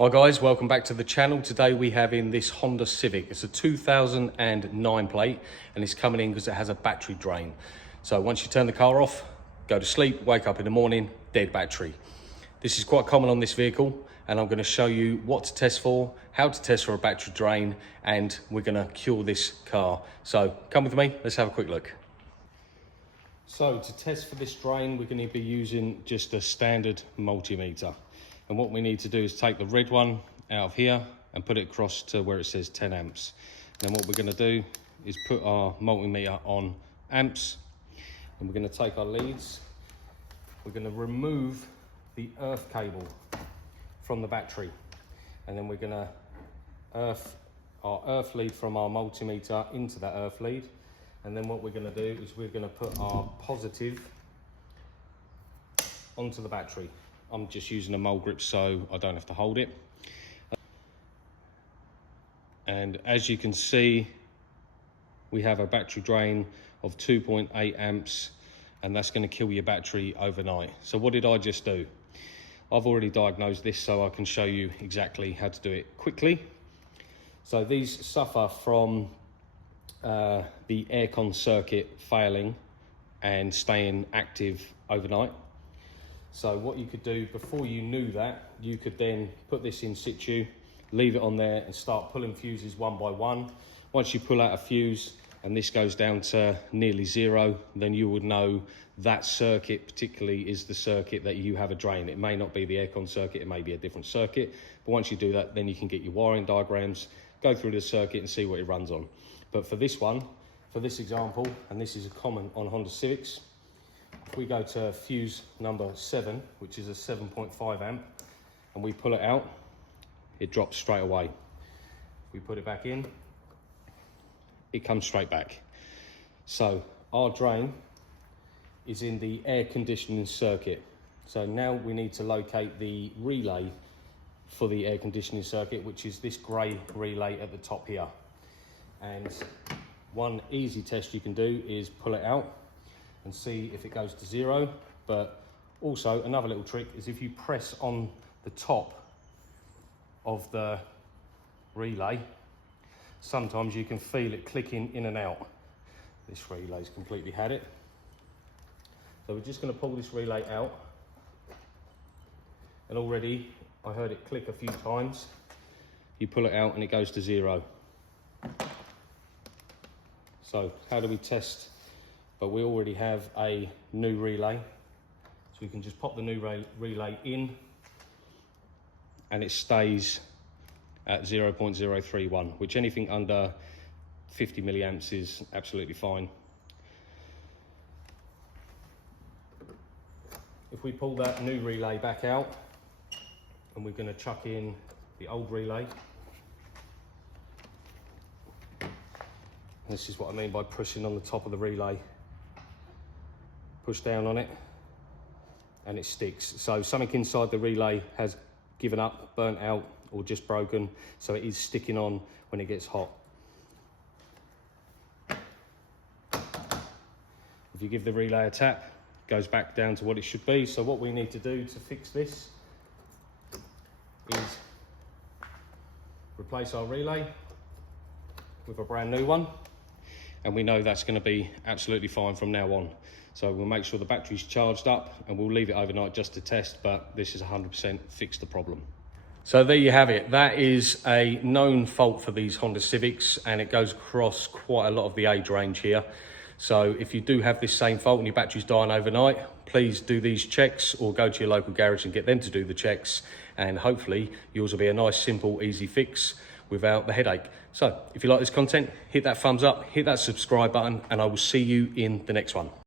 Hi guys, welcome back to the channel. Today we have in this Honda Civic. It's a 2009 plate and it's coming in because it has a battery drain. So once you turn the car off, go to sleep, wake up in the morning, dead battery. This is quite common on this vehicle and I'm going to show you what to test for, how to test for a battery drain, and we're going to cure this car. So come with me, let's have a quick look. So to test for this drain, we're going to be using just a standard multimeter. And what we need to do is take the red one out of here and put it across to where it says 10 amps. And then what we're going to do is put our multimeter on amps, and we're going to take our leads. We're going to remove the earth cable from the battery, and then we're going to earth our earth lead from our multimeter into that earth lead. And then what we're going to do is we're going to put our positive onto the battery. I'm just using a mole grip so I don't have to hold it. And as you can see, we have a battery drain of 2.8 amps, and that's going to kill your battery overnight. So what did I just do? I've already diagnosed this so I can show you exactly how to do it quickly. So these suffer from the aircon circuit failing and staying active overnight. So what you could do before you knew that, you could then put this in situ, leave it on there and start pulling fuses one by one. Once you pull out a fuse and this goes down to nearly zero, then you would know that circuit particularly is the circuit that you have a drain. It may not be the aircon circuit, it may be a different circuit, but once you do that, then you can get your wiring diagrams, go through the circuit and see what it runs on. But for this one, for this example, and this is a common on Honda Civics, if we go to fuse number 7, which is a 7.5 amp, and we pull it out, it drops straight away. We put it back in, it comes straight back. So our drain is in the air conditioning circuit. So now we need to locate the relay for the air conditioning circuit, which is this grey relay at the top here. And one easy test you can do is pull it out and see if it goes to zero. But also another little trick is if you press on the top of the relay, sometimes you can feel it clicking in and out. This relay's completely had it. So we're just going to pull this relay out, and already I heard it click a few times. You pull it out and it goes to zero. So how do we test? But we already have a new relay, so we can just pop the new relay in and it stays at 0.031, which anything under 50 milliamps is absolutely fine. If we pull that new relay back out, and we're going to chuck in the old relay. This is what I mean by pushing on the top of the relay. Push down on it and it sticks. So something inside the relay has given up, burnt out, or just broken, so it is sticking on when it gets hot. If you give the relay a tap, it goes back down to what it should be. So what we need to do to fix this is replace our relay with a brand new one, and we know that's going to be absolutely fine from now on. So we'll make sure the battery's charged up and we'll leave it overnight just to test, but this is 100% fixed the problem. So there you have it. That is a known fault for these Honda Civics, and it goes across quite a lot of the age range here. So if you do have this same fault and your battery's dying overnight, please do these checks or go to your local garage and get them to do the checks, and hopefully yours will be a nice, simple, easy fix without the headache. So if you like this content, hit that thumbs up, hit that subscribe button, and I will see you in the next one.